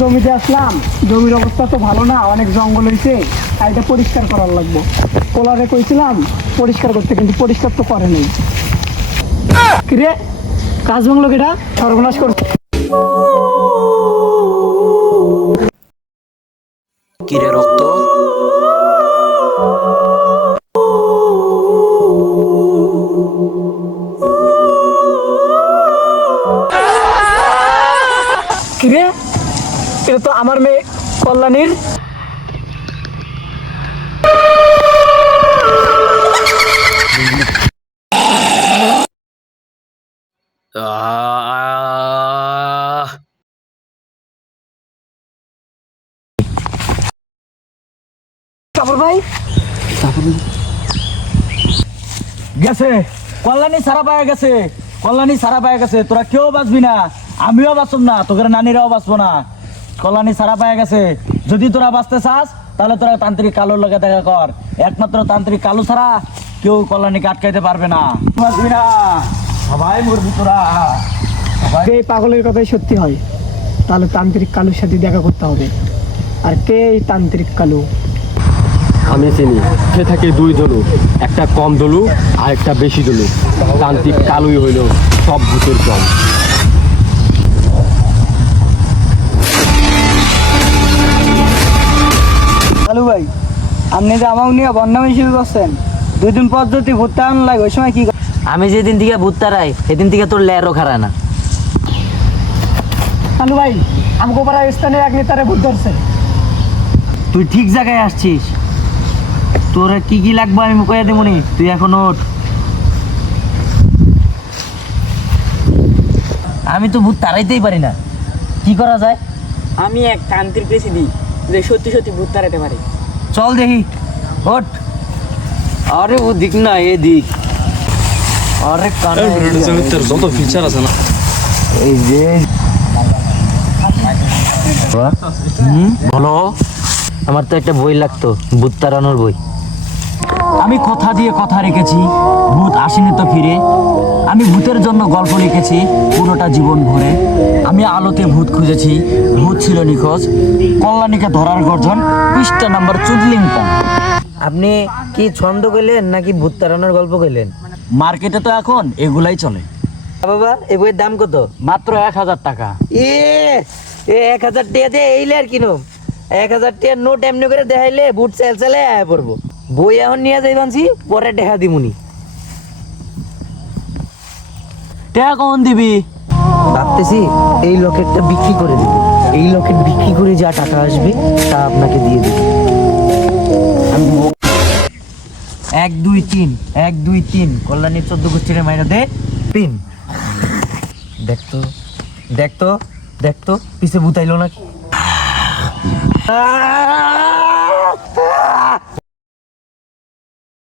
জমিতে আসলাম। জমির অবস্থা তো ভালো না, অনেক জঙ্গল হয়েছে আর এটা পরিষ্কার করার লাগবো। কোলারে কইছিলাম, পরিষ্কার করতে, কিন্তু পরিষ্কার তো করে নেই। কিরে কাজ বাংলো কেটা সর্বনাশ করছে। কিরে রক্ত? আমার মেয়ে কল্যাণীর। কাপড় ভাই? গেছে। কল্যাণী সারা পায়ে গেছে। কল্যাণী সারা পায়ে গেছে। তোরা কেউ বাঁচবি না। আমিও বাঁচব না। তোদের নানিরাও বাঁচবো না। কল্যাণী সারা পায়ে গেছে। যদি তোরা বাঁচতে চাস তাহলে তোরা তান্ত্রিক কালোর লগে দেখা কর। একমাত্র তান্ত্রিক কালো ছাড়া কেউ কল্যাণীকে আটকাইতে পারবে না। বাঁচবি না। সবাই মরবি তোরা। এই পাগলের কথাই সত্যি হয় তাহলে তান্ত্রিক কালুর সাথে দেখা করতে হবে। আর কে এই তান্ত্রিক কালু? আমি চিনি সে থাকে দুই দলু একটা কম দলু আর একটা বেশি দলু। তান্ত্রিক কালুই হইল সব ভূতের কম আপনি যে আমাকে নিয়ে বন্যামি শুরু করছেন দুই দিন পর যদি ঘুরতে আন লাগে ওই সময় কি আমি যেদিন থেকে ভূত তারাই সেদিন থেকে তোর লেরও খারায় না। কালু ভাই আমাকে পাড়া স্থানের এক নেতারে ভূত ধরছে। তুই ঠিক জায়গায় আসছিস। তোর কি কি লাগবে আমি কয়ে দেবো নি তুই এখন ওঠ। আমি তো ভূত তাড়াইতেই পারি না। কি করা যায়? আমি এক তান্ত্রিক পেয়েছি দিই যে সত্যি সত্যি ভূত তাড়াতে পারে। চল দেখি হট আরে ও দিক না এ দিক। আরে কানে যত ফিচার আছে না? এই যে। হুম? বলো। আমার তো একটা বই লাগতো ভূত তাড়ানোর বই। আমি কথা দিয়ে কথা রেখেছি ভূত আসেনি তো ফিরে। আমি ভূতের জন্য গল্প লিখেছি পুরোটা জীবন ভরে। আমি আলোতে ভূত খুঁজেছি ভূত ছিল নিখোঁজ। কল্যাণীকে ধরার গর্জন পৃষ্ঠা নাম্বার চুদলিং আপনি কি ছন্দ কইলেন নাকি ভূত তাড়ানোর গল্প কইলেন মার্কেটে তো এখন এগুলাই চলে। বাবা এই বইয়ের দাম কত? মাত্র এক হাজার টাকা। এ এক হাজার টাকা দিয়ে এইলে আর কিনো এক হাজার টাকা নোট এমনি করে দেখাইলে বুট চাল চালে আয়া পড়ব। বই এখন নিয়ে যাই বানছি, পরে দেখা দিমুনি। টাকা কখন দিবি? ভাবতেছি এই লকেটটা বিক্রি করে দিব। এই লকেট বিক্রি করে যা টাকা আসবে, তা আপনাকে দিয়ে দিব। এক, দুই, তিন, এক, দুই, তিন। কল্যাণী চোদ্দ গোষ্ঠীর মাইরা দে পিন দেখতো দেখতো দেখতো পিছে বুতাইলো নাকি!